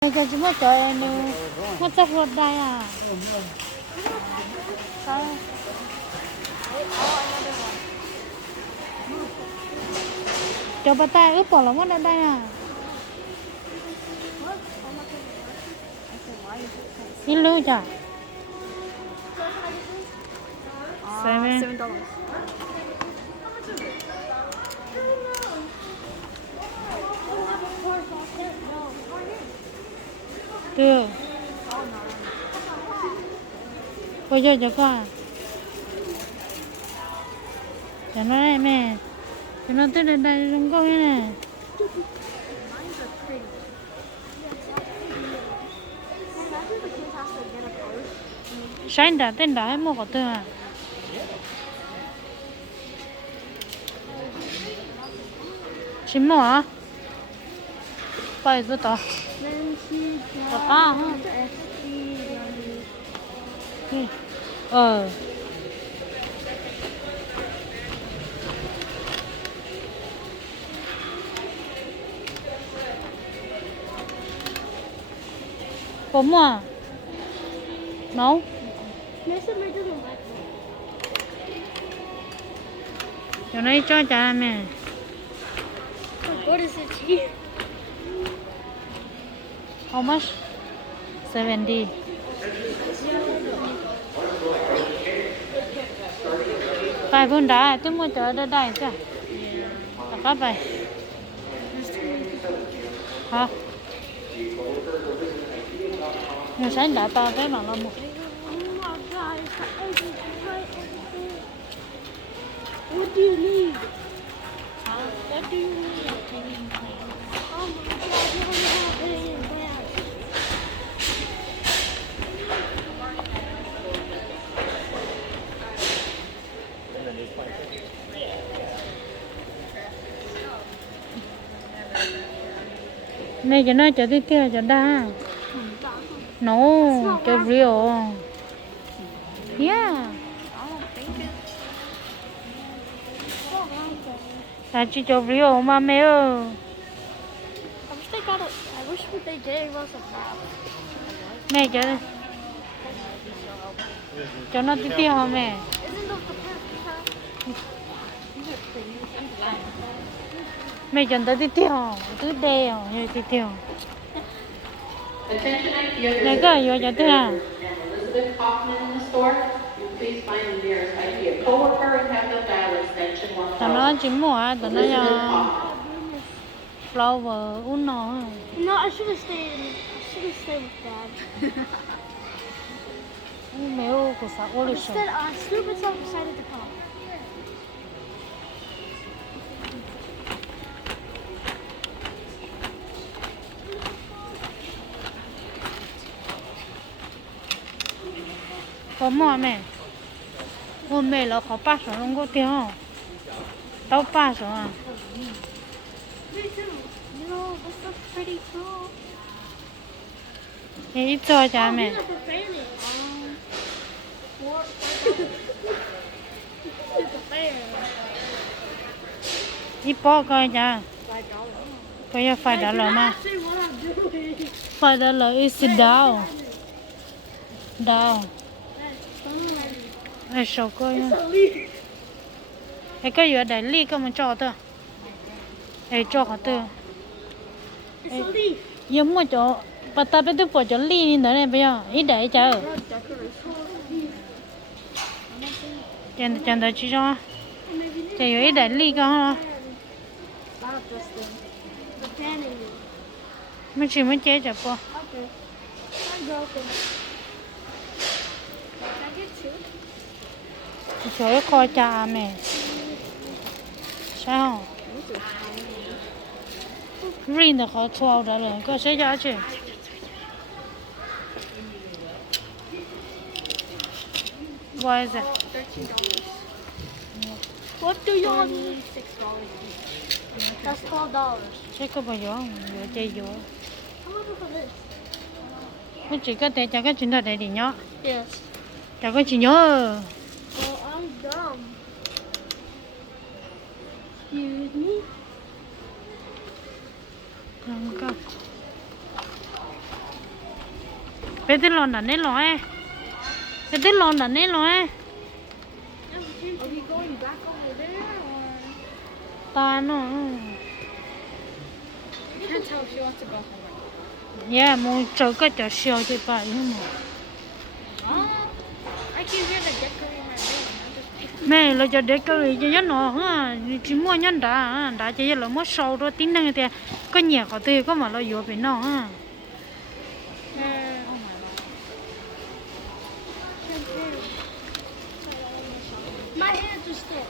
Bây giờ chỉ một cho em nếu một chắc một đây à. Sao? Cho bà tay ướp bỏ lắm ở đây à. Ít lưu chả? $7. Được. Bây giờ cho con. Cho nó đây mẹ. Cho nó tới đây đây không có cái này. Sáng đã tên đã em mua có tư à. Xin mua hả? Phải rồi đó. Có ba hả? Có mua à? Nấu? Cho nó cho cha mẹ. What is it here? How much? 70. Phải vốn đã, tôi mua cho ở đây chứ. Có phải. Hả? Nhưng sáng đã to cái mà là một. What do you need? What do you need? Oh my God, you don't have it in bag. Này cho nó cho tí tiêu cho đa. No, cho real. Yeah. Là chỉ cho real mà mẹ ơi. I wish they gave us a map. Mẹ cho nó tí tiêu hả mẹ? Isn't those the paper? Mẹ cho nó tí tiêu, cứ đeo như tí tiêu. Này cái gì vậy thế à? Elizabeth Kaufman in the store. You please find the nearest IKEA coworker and have them dial extension 1000. Tao nó chỉ mua tao nó Elizabeth Kaufman. flower uno. No, I should have stayed with Dad. Mẹ của sao ô lịch sử. Instead, stupid self decided to come. Có mua mẹ. Hôm mẹ là có ba số không có tiền không? Tao ba số à? Me too. You know, this looks pretty cool. Thế ít cho cha mẹ. These are for Fanny. What? It's a fair. Ít bỏ coi cha. $5. Bây giờ phải đã lời mà. See what I'm doing. Phải đã lời is sit down. Down. Ai sợ coi nha. It's a leaf. Cái gì ở đây ly cái mà cho tôi. Ai cho họ tôi. It's a leaf. Giống mà cho. Bà ta biết tôi bỏ cho ly nữa này bây giờ. Ít để chờ. Chẳng đợi chị cho. Chị ít để ly con hả? Not this thing. The Fanny. Mình chỉ muốn chế cho cô. Okay. I'm broken. Can I get two? Trời coi cha mẹ. Sao? Rin là khó thua đó rồi. Có sẽ cho chứ. What is it? $13. What do y'all need? $6. That's $12. Sẽ có bao giờ chơi vô. How much for this? Mình chỉ có thể cho cái chuyện đó để đi nhớ. Yes. Cho cái chuyện nhớ. Well, I'm dumb. Excuse me. Không có. bé tên lon đã nên lo bé tên lon đã nên lo Are we going back over there or? ta nó You can tell if she wants to go home. yeah mua chỗ cái chỗ siêu thì phải không mà I can hear the decorating my room. mẹ là cho để cái gì cho nó ha chỉ mua nhân đã chỉ là mua sầu rồi tính năng thì có nhiều có tiền có mà lo vô bên nó ha My hands are still.